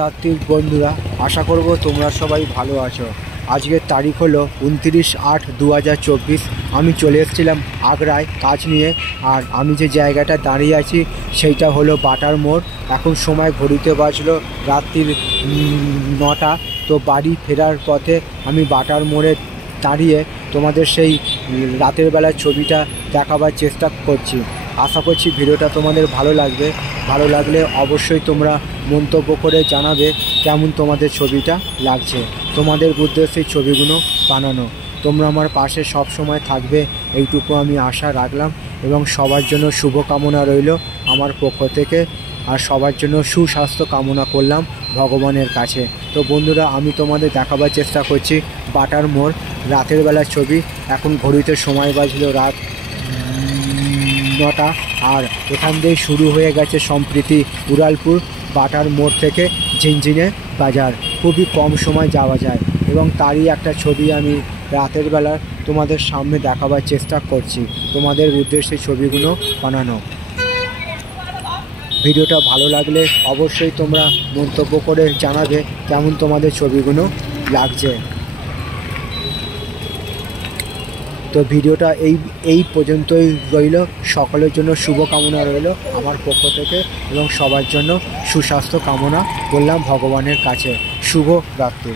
রাত্রির বন্ধুরা, আশা করব তোমরা সবাই ভালো আছো। আজকের তারিখ হলো 29/8/2024। আমি চলে এসেছিলাম আগ্রায় কাজ নিয়ে। আর আমি যে জায়গাটা দাঁড়িয়ে আছি সেইটা হলো বাটার মোড়। এখন সময় ঘড়িতে বাজলো রাত্রির 9টা। তো বাড়ি ফেরার পথে আমি বাটার মোড়ে দাঁড়িয়ে তোমাদের সেই রাতের বেলার ছবিটা দেখাবার চেষ্টা করছি। আশা করছি ভিডিওটা তোমাদের ভালো লাগবে। ভালো লাগলে অবশ্যই তোমরা মন্তব্য করে জানাবে কেমন তোমাদের ছবিটা লাগছে। তোমাদের উদ্দেশ্যে সেই ছবিগুলো বানানো। তোমরা আমার পাশে সব সময় থাকবে এইটুকু আমি আশা রাখলাম, এবং সবার জন্য শুভকামনা রইল আমার পক্ষ থেকে। আর সবার জন্য সুস্বাস্থ্য কামনা করলাম ভগবানের কাছে। তো বন্ধুরা, আমি তোমাদের দেখাবার চেষ্টা করছি বাটার মোড় রাতের বেলার ছবি। এখন ঘড়িতে সময় বাজলো রাত 9টা। আর এখান দিয়ে শুরু হয়ে গেছে সম্প্রীতি উড়ালপুর বাটার মোড় থেকে ঝিনঝিনে বাজার। খুবই কম সময় যাওয়া যায়, এবং তারই একটা ছবি আমি রাতের বেলা তোমাদের সামনে দেখাবার চেষ্টা করছি। তোমাদের উদ্দেশ্যে ছবিগুলো বানানো। ভিডিওটা ভালো লাগলে অবশ্যই তোমরা মন্তব্য করে জানাবে কেমন তোমাদের ছবিগুলো লাগছে। তো ভিডিওটা এই পর্যন্তই রইল। সকলের জন্য শুভকামনা রইল আমার পক্ষ থেকে, এবং সবার জন্য সুস্বাস্থ্য কামনা করলাম ভগবানের কাছে। শুভ রাত্রি।